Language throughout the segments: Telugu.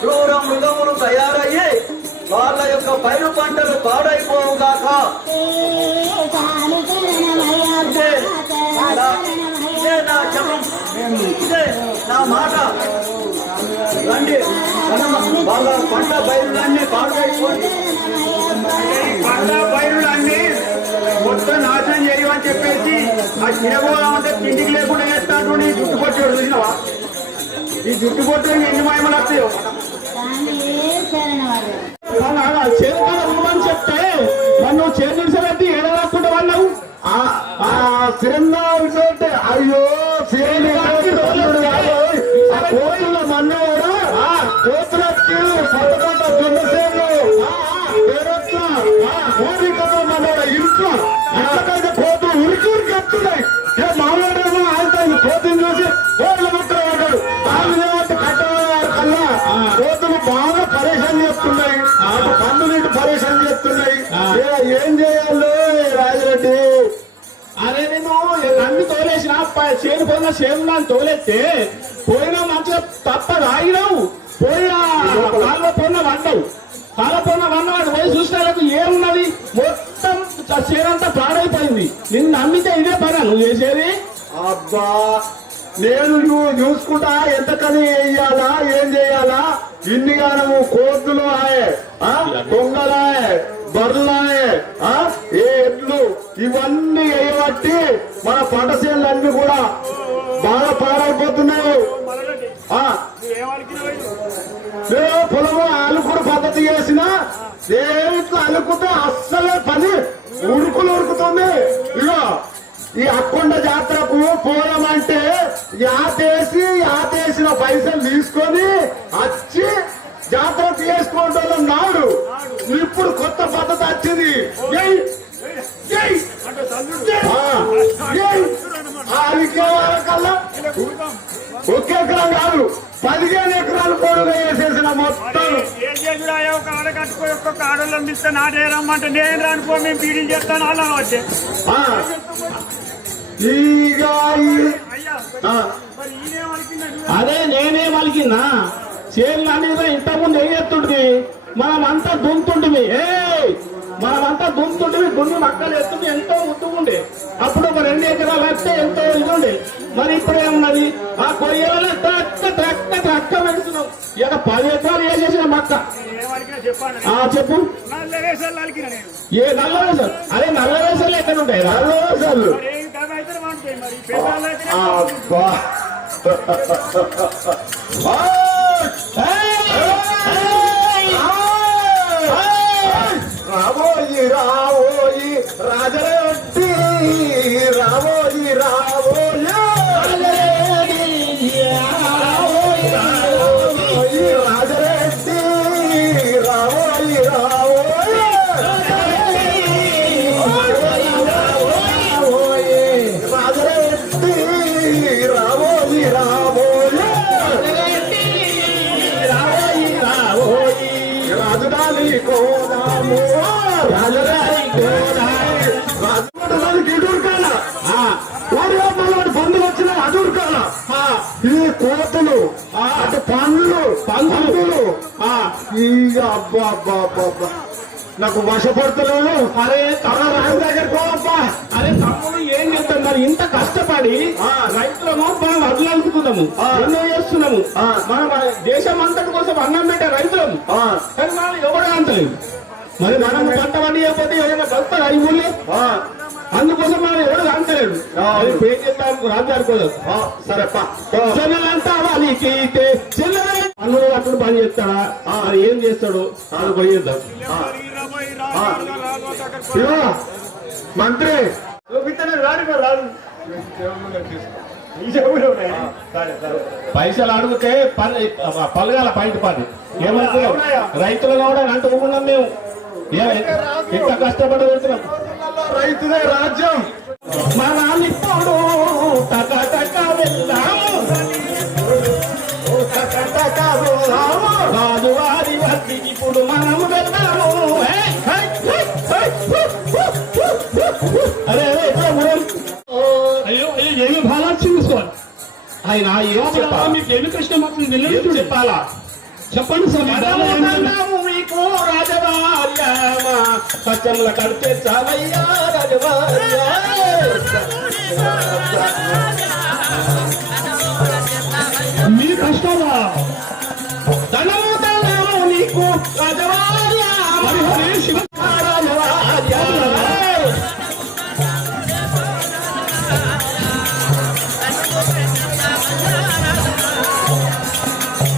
క్రూర మృగములు తయారయ్యి వాళ్ళ యొక్క పైరు పంటలు పాడైపోవుగాక. ఇదే నా జపం, ఇదే నా మాట. రండి, వాళ్ళ పంట పైరులన్నీ పాడైపోయి పంట పైరులన్నీ మొత్తం నాశనం చేయమని చెప్పేసి ఆ చిరగోదామంటే తిండికి లేకుండా చేస్తాడు. నీ జుట్టు కొట్టాడు చూసినావా? ఈ జుట్టు కొట్టు ఎన్ని మాయమలు వస్తాయో. చేరుకాడ ఉండమని చెప్తే నన్ను చేతుడిసబెట్టి ఏడవకుండా వాళ్ళవు చిరంటే అయ్యో కోతుల మన్నవాడు కోతులకి పట్టుకుంట దున్నసేను మన్నవాడు ఇంట్లో ఎక్కడైతే కోతులు ఉరికి ఉరికి వస్తున్నాయి. మామూలు ఆడుతాయి కోతులు చూసి కోట్ల ముక్కలు పడ్డాడు. కల్లా కోతులు బాగా పరేషాన్ చేస్తున్నాయి, పందులు పరేషాన్ చేస్తున్నాయి. ఏం చేయాలో రాజరెడ్డి? అదే నేను నన్ను తోలేసిన చేను పోయిన చేను తోలెత్తే పోయినా మంచిగా తప్ప రాగినావు. పోయిన కాళ్ళ పొన్న వండవు, కాళ్ళ పొన్న వన్నవాడు పోయి చూసినాలకు ఏమున్నది? మొత్తం చేనంతా పాడైపోయింది. నిన్ను నమ్మితే ఇదే పని నువ్వు చేసేది. అబ్బా నేను నువ్వు చూసుకుంటా ఎంతకని వేయాలా ఏం చేయాలా? ఇన్ని గానము కోతులు ఆయే, దొంగలాయే, బర్రెలాయే, ఏ ఎడ్లు ఇవన్నీ వేయబట్టి మన పంట చేనులన్నీ కూడా బాగా పాడైపోతున్నాయి. పొలము అలుకుడు పద్ధతి చేసిన దేంట్లో అలుకుతే అస్సలే పని ఉరుకులు ఉరుకుతుంది. ఇగో ఈ అక్కొండ జాతరకు పోదామంటే యాతేసిన పైసలు తీసుకొని వచ్చి జాతర చేసుకోవడం నాడు. ఇప్పుడు కొత్త పద్ధతి వచ్చింది. 6 కల్లా ఒక ఎకరం కాదు 15 ఎకరాలు కూడా వేసేసిన మొత్తం కట్టుకుని ఒక్కొక్క ఆడోళ్ళని ఇస్తే నాటే రమ్మంటే నేను రానుకో మేము పీడీలు చేస్తాను అలా వచ్చే. అదే నేనే వలికిన్నా చేనులు అనేది ఇంతకుముందు ఏం చేస్తుంటుంది, మనమంతా దుంతుంటివి. మనమంతా దుంతుంటివి, దున్ని మక్కలు ఎత్తుంది ఎంతో ముద్దుకుండే. అప్పుడు ఒక 2 ఎకరాలు వస్తే ఎంతో ఇది ఉండే. మరి ఇప్పుడు ఏమున్నది? ఆ కొయ్యలో ట్రక్క పెడుతున్నాం. ఇక 10 ఎకరాలు ఏ చేసిన మక్క చెప్పు. ఏ నల్ల వేసారు? అదే నల్ల వేసాలు ఎక్కడ ఉంటాయి? నల్ల వేసాలు రాబోయి రాబోయి రాజరెడ్డి రాబోయి రాబోయి రాజరెడ్డి రాబోయి రాజరెడ్డి రాబోయి రాజధాని కోదాము బంధువులు వచ్చిన అదుర్కాల ఈ కోతులు అటు పందులు అబ్బా అబ్బా అబ్బా నాకు వశపడతలేదు. అరే రాజు దగ్గర పోవబ్బా. అరే తమ్ముడు ఏం చేస్తాం మరి? ఇంత కష్టపడి రైతులము మనం అడ్లనుకున్నాము, ఎన్నో చేస్తున్నాము. మనం దేశం అంతటి కోసం అన్నం పెట్టే రైతులము, కానీ మనం ఎవరు అంతలేదు. మరి మనం పంట పండి చేయకపోతే ఎవరైనా కలుస్తారు అవి ఊళ్ళే. అందుకోసం మనం ఎవరు అంతలేడు. పే చేద్దాం రాజారు కూడా. సరే చెల్లెలంతా వాళ్ళకి అల్లుడు అప్పుడు పని చేస్తాడా? అది ఏం చేస్తాడు? అది పోయేద్దాం. మంత్రి రాదు పైసలు అడిగితే పలగాల పైన పని ఏమంటే రైతులు కూడా అంటూ ఊకున్నాం మేము. ఎంత కష్టపడి పెడుతున్నాం. రైతుదే రాజ్యం. మన ఇప్పుడు రాజువారి వద్ద ఇప్పుడు మనం వెళ్దాము. అరే అయ్యో ఏమి భాష చూసుకోవాలి. ఆయన ఏమి చెప్పాలా? మీకు ఏమి కష్టం చెప్పాలా? చెప్పండి స్వామి. మీకు రాజవార్యామ సత్యముల కడితే చాలయ్యా రాజవార్య. మీ కష్టాలా ధనము ధనము నీకు రాజవార్య శివ రాజవార్య.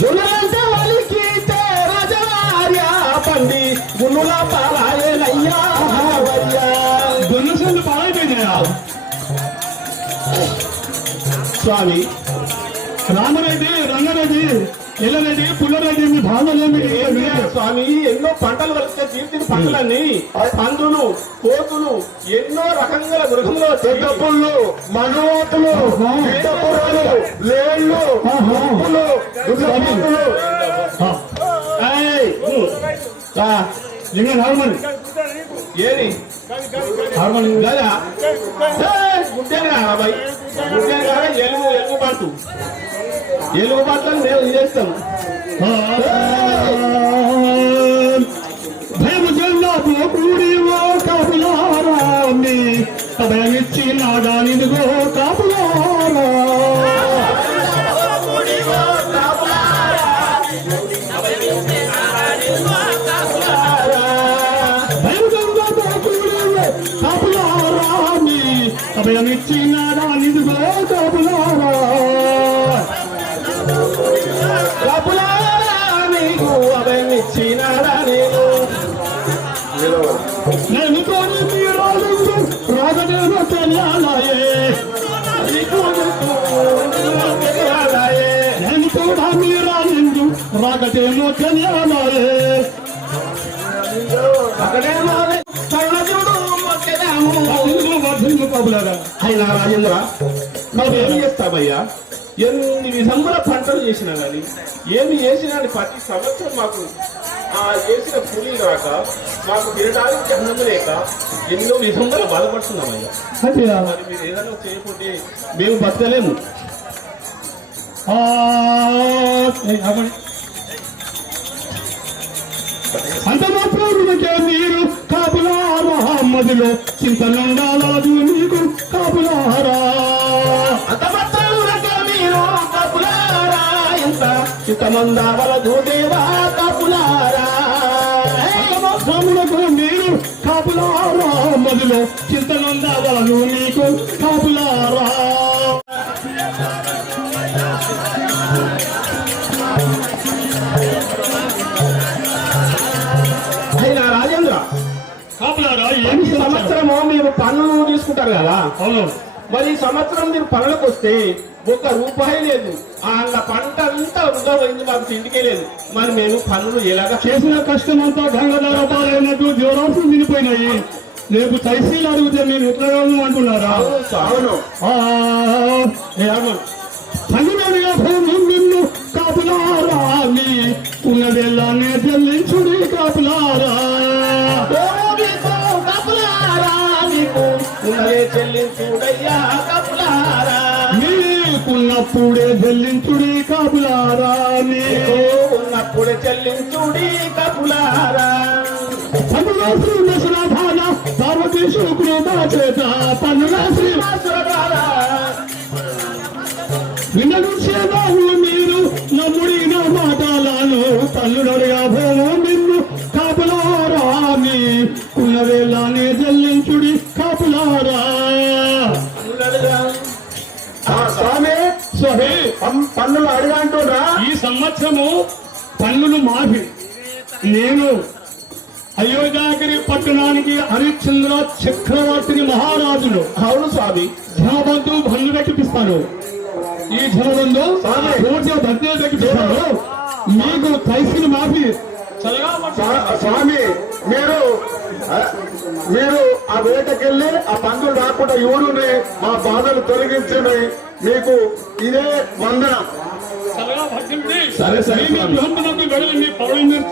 జులంటే వలికితే రాజవార్య పండి గున్నుల పాలాయనయ్యా గున్నసలు పాలైపోయినాయా స్వామి. రామరెడ్డి, రంగారెడ్డి, ఎల్లరెడ్డి, పుల్లరెడ్డి మీ భావలేమి స్వామి. ఎన్నో పంటలు కలిస్తే తీర్చిన పంటలన్నీ పందులు, కోతులు, ఎన్నో రకంగా గృహంలో చెడ్డపుళ్ళు, మనువాతులు, లేళ్ళు, లింగం హార్మోని ఏది హార్మోని కదా గుడ్డాను కదా బాయ్, గుడ్డాను కదా. ఎలుగు పట్టు, ఎలుగు పట్లని మేము చేస్తాం. కూడివో కాపులారాన్ని అభయమిచ్చి నాదానిదిగో కాపులారా. అభయమిచ్చి నాదానిదిగో కాపులారా. కాపులారా నీకు అభయమిచ్చి నాదా నేను నేను కొని మీరాలు రాగదేవో తెలియాలయే. నేను కూడా మీరాలిందు రాగదేవో తెలియాలయే. అయినా రాజేంద్ర మనం ఏమి చేస్తామయ్యా? ఎన్ని విధముల పంటలు చేసినా కానీ ఏమి చేసినా ప్రతి సంవత్సరం మాకు ఆ చేసిన కూలీ రాక మాకు తినడానికి అన్నం లేక ఎన్నో విధముల బాధపడుతున్నామయ్యా. మరి మీరు ఏదైనా చేయకపోతే మేము బతకలేము. అంత మాత్రం మీరు కాపులారా మదిలో చింతనుండాలదు నీకు కాపులారా. అంత మాత్రం మీరు కాపులారా ఎంత చింతనుండాలదు దేవా కాపులారా. అంతమాత్రములకు మీరు కాపులారా మదిలో చింతనుండాలదు నీకు కాపులారా. అయినా రాజేంద్ర కాపులారా ఈ సంవత్సరము మీరు పన్నులు తీసుకుంటారు కదా. అవును. మరి ఈ సంవత్సరం మీరు పనులకు వస్తే ₹1 లేదు. అలా పంట అంతా వృధా పోయింది, మాకు తిండికే లేదు. మరి మేము పనులు ఎలాగా చేసిన కష్టం అంతా గంగధార పాలైనట్టు జీవనాంశం తినిపోయినాయి. రేపు తహసీల్ అడిగితే మీరు ఎట్లా అంటున్నారా? అవును. తగినగా భూమి నిన్ను కాపులారా నీ ఉన్నదెల్లానే చెల్లించుడి కాపులారా. చెల్లించుడయ్యా కాపులారా. మీకున్నప్పుడే చెల్లించుడి కాపులారా. నీకు ఉన్నప్పుడే చెల్లించుడి కాపులారా. పన్నుల శ్రీనివాసరాధాన పార్వతీ శుక్రుడా చేత పన్నుల శ్రీనివాసరాధాన వినడుసేదాను మీరు నమ్ముడిన మాటలను తల్లుడగా భోము నిన్ను కాపులారా. మీ ఉన్నవేలానే చెల్లించుడి కాపులారా. స్వామి స్వామి పన్నులు అడిగా అంటున్నా. ఈ సంవత్సరము పన్నులు మాఫీ. నేను అయోధ్యాగిరి పట్టణానికి హరిశ్చంద్ర చక్రవర్తిని మహారాజులు. అవును స్వామి. ధనబంధు బంధు పెట్టిపిస్తాను. ఈ ధనబంధు పూర్తిగా బంధువులు పెట్టిపిస్తాను. మీకు తహసీల్ మాఫీ. స్వామి మీరు ఆ వేటకెళ్ళి ఆ పందులు రాకుండా ఊరుని మా బాధలు తొలగించని మీకు ఇదే వందనం. సరే సరే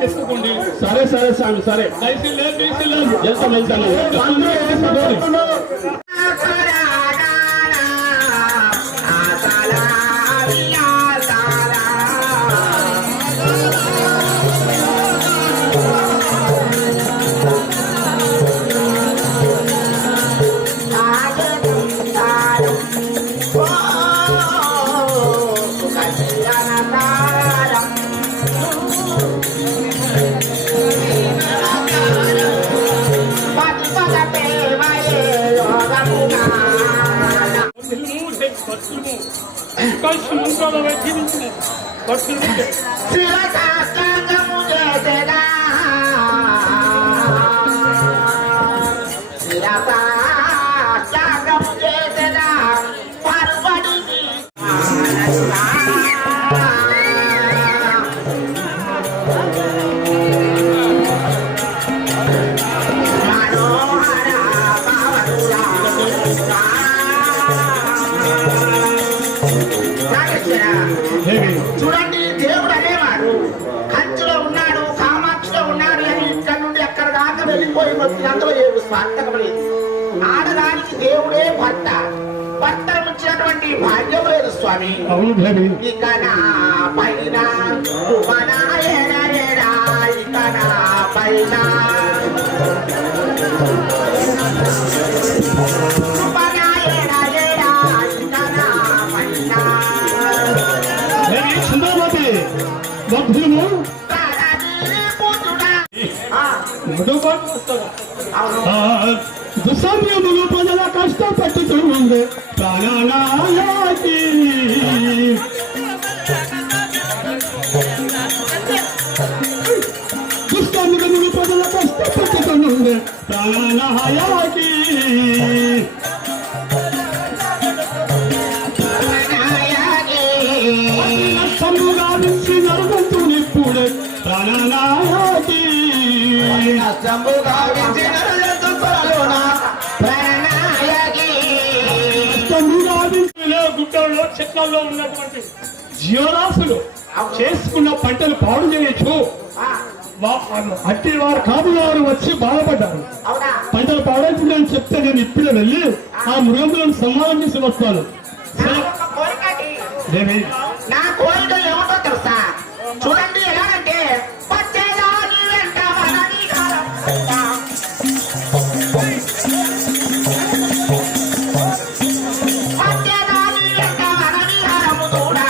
చేసుకోండి. సరే సరే స్వామి. సరే వెళ్తాం. శిరసాష్టాంగము చేసేదా శిరసాష్టాంగము చేసేదా పర్వడి చూడండి, దేవుడు అనేవాడు కంచిలో ఉన్నాడు, కామాక్షిలో ఉన్నాడు అని ఇక్కడ నుండి ఎక్కడ దాకా వెళ్ళిపోయి వచ్చినంతలో ఏడు స్వార్థకం లేదు. ఆడదానికి దేవుడే భర్త, భర్తను ఇచ్చినటువంటి భాగ్యం లేదు స్వామి. ఇక నా పైన ఇక నా పైన చంద్రబాబు భక్తులు దుసంయములు ప్రజల కష్టపెట్టుతుంది ప్రాణాయాకి దుష్టములు ప్రజల కష్టపెట్టుతుంది ప్రాణాయాకి నష్టముగా నుంచి నరగంతునిప్పుడే ప్రాణాయాకి గుట్టల్లో చెట్లలో ఉన్నటువంటి జీవరాశులు చేసుకున్న పంటలు పాడు చేయొచ్చు. అట్టి వారు కాపుల వారు వచ్చి బాధపడ్డారు. పంటలు పాడైతుందని చెప్తే నేను ఇప్పుడే వెళ్ళి ఆ మృగములను సమానం చేసి వస్తాను. నా కోరిక ఏమిటో తెలుసా? చూడండి, ఎలాగంటే పచ్చేదాని వెంట మనవిహారం పచ్చేదాని వెంట మనవిహారము కూడా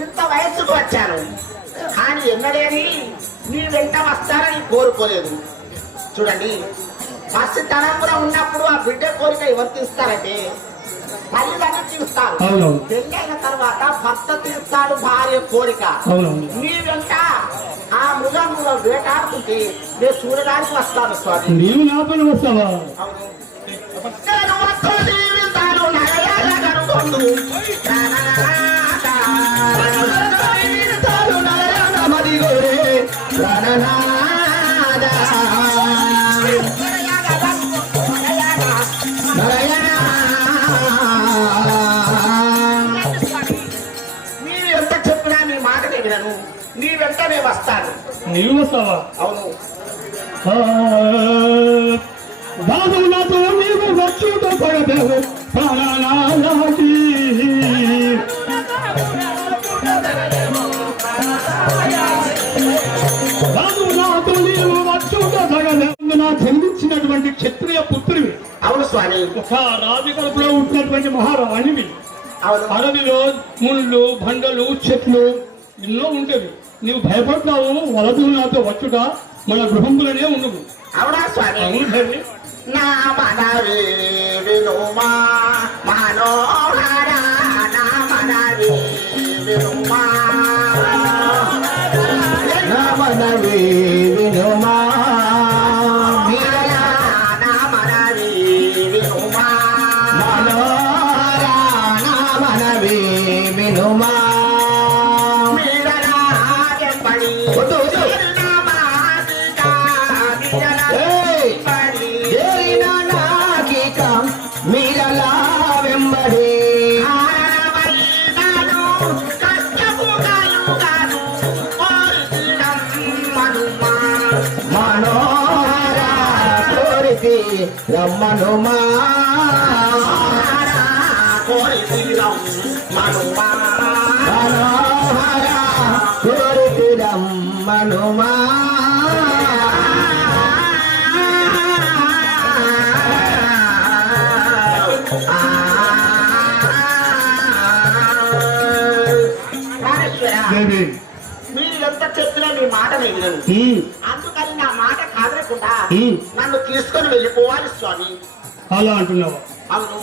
ఇంత వయస్సుకు వచ్చాను కానీ ఎన్నడేని నీ వెంట వస్తానని కోరుకోలేదు. చూడండి, ఫస్ట్ తరంపులో ఉన్నప్పుడు ఆ బిడ్డ కోరిక ఎవరు తీస్తారంటే తల్లిదండ్రులు తీస్తారు. పెళ్ళైన తర్వాత భర్త తీస్తాడు భార్య కోరిక. నీ వెంట ఆ మృగంలో వేటాడుతుంటే నేను చూడడానికి వస్తాను స్వామి. నీవు నా పని వస్తావా? నేను వస్తూ జీవితాలు నరయాల కనుగొందు మీరు ఎంత చెప్పినా మీ మాట వినను. నీ వెంటనే వస్తాను. నీవు వస్తావా? అవును. బాధ నాతో నీవు వచ్చుతో పడదేవు ప్రాణాయాకి జన్మించినటువంటి క్షత్రియ పుత్రివి. అవును స్వామి. ఒక రాజు కడుపులో ఉంటున్నటువంటి మహారాణివి. అడవిలో ముళ్ళు, బండలు, చెట్లు ఎన్నో ఉండేవి. నీవు భయపడ్డావు. వలదు నాతో వచ్చుట మన గృహంలోనే ఉండవు. అవునా స్వామి? అవును. నా మనవి వినుమా మనోహర, నా మనవి వినుమా, నా మనవి వినుమా, నా మనవి వినుమా మనోహర, నా మనవి వినుమా, మీరనాగెంబడి మీరలా వెంబడి మనోహర కోరితి రమ్మనుమా, కోరితి రమ్మనుమా, మనోహర దేవి మీరు ఎంత చెప్పినా మీ మాట వినను. అందుకని నా మాట కాదనకుండా నన్ను తీసుకొని వెళ్ళిపోవాలి స్వామి. అలా అంటున్నావా? అవును.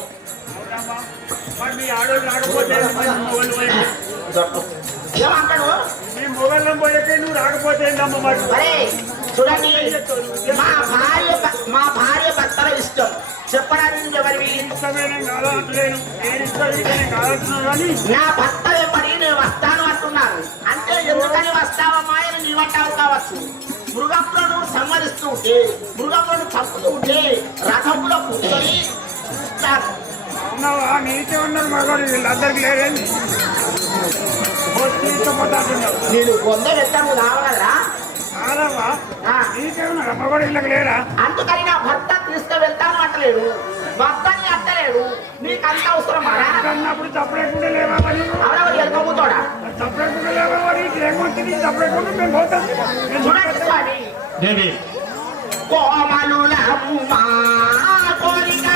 మరి మీ ఆడోళ్ళు రాకపోతే ఏమంటాడు? మీ మొగళ్ళం పోయాకే నువ్వు రాకపోతే ఏంటమ్మా మరి? అరే చూడండి, మా భార్య భర్తల ఇష్టం చెప్పడానికి ఎవరివి? ఇష్టమేనే కాదా అంటలేను, నేను ఇష్టమేనే కాదంటున్నాను కానీ నా భర్త వెంబడి నేను వస్తాను అంటున్నాను. అంటే ఎందుకని వస్తావమ్మా అని నీవంటావు కావచ్చు. మృగంలో సమ్మరిస్తూ ఉంటే, మృగంలో చంపుతూ ఉంటే రథంలో కూర్చొని ఉన్నావా? నీకే ఉన్నారు మగవాడు, వీళ్ళందరికీ లేదండి. నేను బొంద వెళ్తాను రావాలరా? కాదమ్మా, నీకే ఉన్నారా మగవాడు, వీళ్ళకి లేరా? అందుకని నా భర్త తీసుకువెళ్తాను అంటలేడు, భర్తని అంటలేడు. నీకు అంత అవసరం అన్నప్పుడు తప్పలేకుండా లేవా మరి? అవరవరు ఎదుగుతాడా? తప్పలేకుండా లేవా మరి? ఏమొచ్చింది తప్పలేకుండా మేము పోతాం. చూడండి స్వామి, దేవి కోమలుల కోరిక